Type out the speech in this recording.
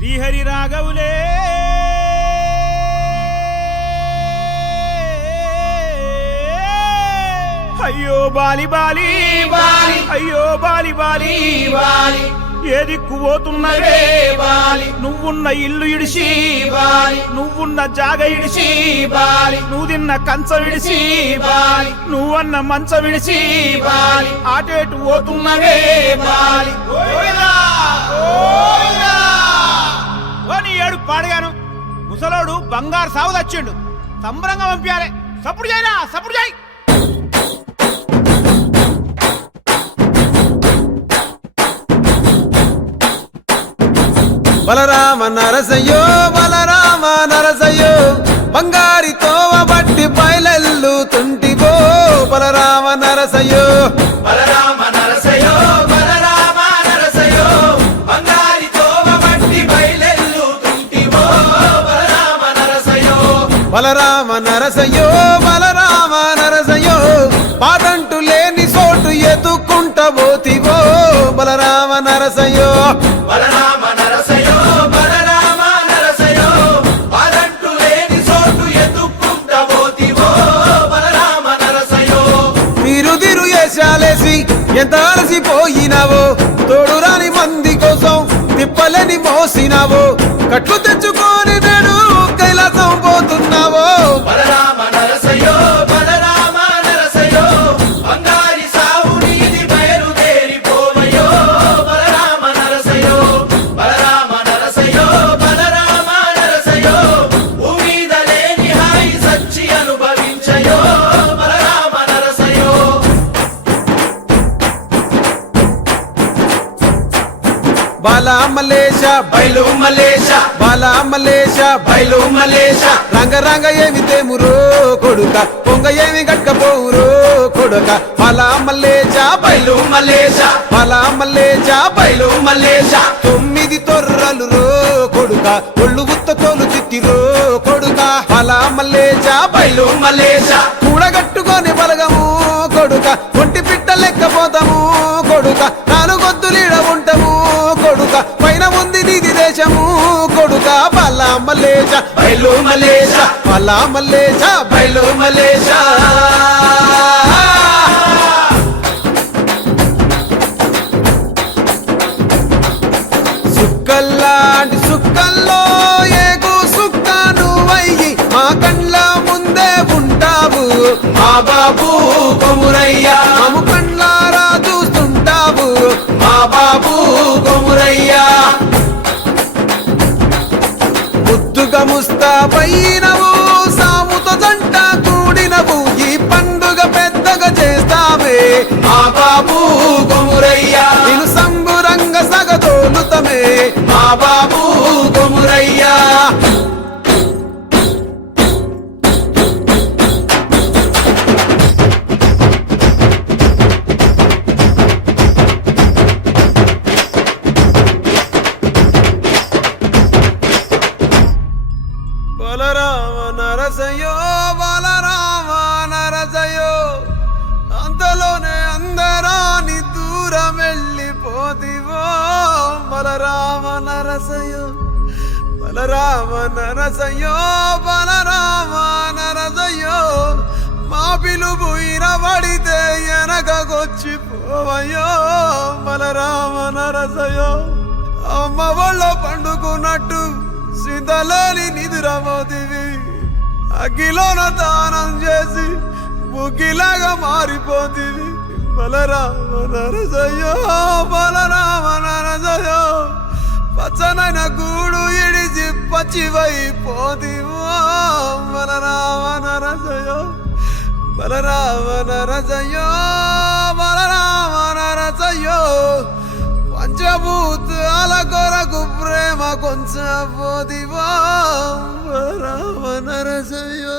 శ్రీహరి రాఘవులే అయ్యో Bali Bali Bali అయ్యో Bali Bali Bali ఏ దిక్కు పోతున్నవే బాలి నువ్వున్న ఇల్లు ఇడిసి బాలి నువ్వున్న జాగ ఇడిసి బాలి నువ్వు తిన్న కంచం ఇడిసి బాలి నువ్వన్న మంచం ఇడిసి బాలి ఆటేటు పోతున్నవే బాలి ఏడు పాడగాను ముసలోడు బంగారు సాగు తెచ్చిండు సంబరంగా పంపించాలి సప్పుడు చేయరా సప్పుడు చేయి బలరామ నరసయ్యో బలరామ నరసయ్యో బంగారి తోవ బట్టి బయలెల్లుతుంటివో బలరామ నరసయ్యో బలరామ నరసయ్యో బలరామ నరసయ్యో బంగారి తోవ బట్టి బయలెల్లుతుంటివో బలరామ నరసయ్యో బలరామ నరసయ్యో బలరామ నరసయ్యో పాదంటు లేని చోటు ఎత్తుకుంట పోతివో బలరామ నరసయ్యో బలరామ నరసయ్యో బలరామ నరసయ్యో పాదంటు లేని చోటు ఎత్తుకుంట పోతివో బలరామ నరసయ్యో మీరు దిరు వేషాలేసి ఎంత అలసిపోయినావో తోడు రాని మంది కోసం తిప్పలేని మోసినావో కట్లు తెచ్చుకొని నేడు కైలాసం పోతున్నావో బలరామ నరసయ్యో బలరామ నరసయ్యో బంగారి సావు నీది బయలుదేరిపోవయ్యో బలరామ నరసయ్యో బలరామ నరసయ్యో బలరామ నరసయ్యో భూమిద లేని హాయి సచ్చి అనుభవించయో బలరామ నరసయ్యో బాలా మలేష బయలు మలేష బాలా మలేష బయలు మలేష రంగ రంగ ఏమి తేమురో కొడుక పొంగ ఏమి గట్టపోవురో కొడుక బాలా మలేష బయలు మలేష బాలా మలేష బయలు మలేష 9 తొర్రలు రో కొడుక ఒళ్ళు గుత్త తోలు చిట్టిరో కొడుక బాలా మలేష బయలు మలేష కూడగట్టుకొని బలగము కొడుక ఒంటి పిట్ట లెక్కపోతాము కొడుక నాలుగొద్దులీడ ఉంటాము కొడుక పైన ఉంది నీది దేశము కొడుక బాలా మలేష బయలు మలేష బాలా మలేష బయలు మలేష సుక్కల్లాంటి సుక్కల్లో ఏగు సుక్క నువ్వయ్యి మా కండ్ల ముందే ఉంటావు మా బాబు కొమురయ్య మము కండ్లారా చూస్తుంటావు మా బాబు కొమురయ్య ముద్దుగా ముస్తాబైనవు సాముతో జంట కూడినవు ఈ పండుగ పెద్దగా చేస్తామే మా బాబు కొమురయ్య నేను సంబురంగ సగదోలుతమే మా బాబు కొమురయ్య బలరామ నరసయ్యో బలరామ నరసయ్యో అంతలోనే అందరాని దూరం వెళ్ళిపోతివో బలరామ నరసయ్యో బలరామ నరసయ్యో బలరామ నరసయ్యో మా పిలుపు ఇనబడితే వెనకకొచ్చిపోవయ్యో బలరామ నరసయ్యో అమ్మ వాళ్ళ పండుకున్నట్టు సింతలేని నిదురమోతివి అగ్గిలోన దానం చేసి బుగ్గిలాగా మారిపోతివి బలరామ నరసయ్యో బలరామ నరసయ్యో పచ్చనైన గూడు ఇడిచి పచ్చివైపోతివో బలరామ నరసయ్యో బలరామ నరసయ్యో బలరామ నరసయ్యో పంచభూతాల కొరకు ప్రేమ కొంచెం పోదివో బలరామ నరసయ్యో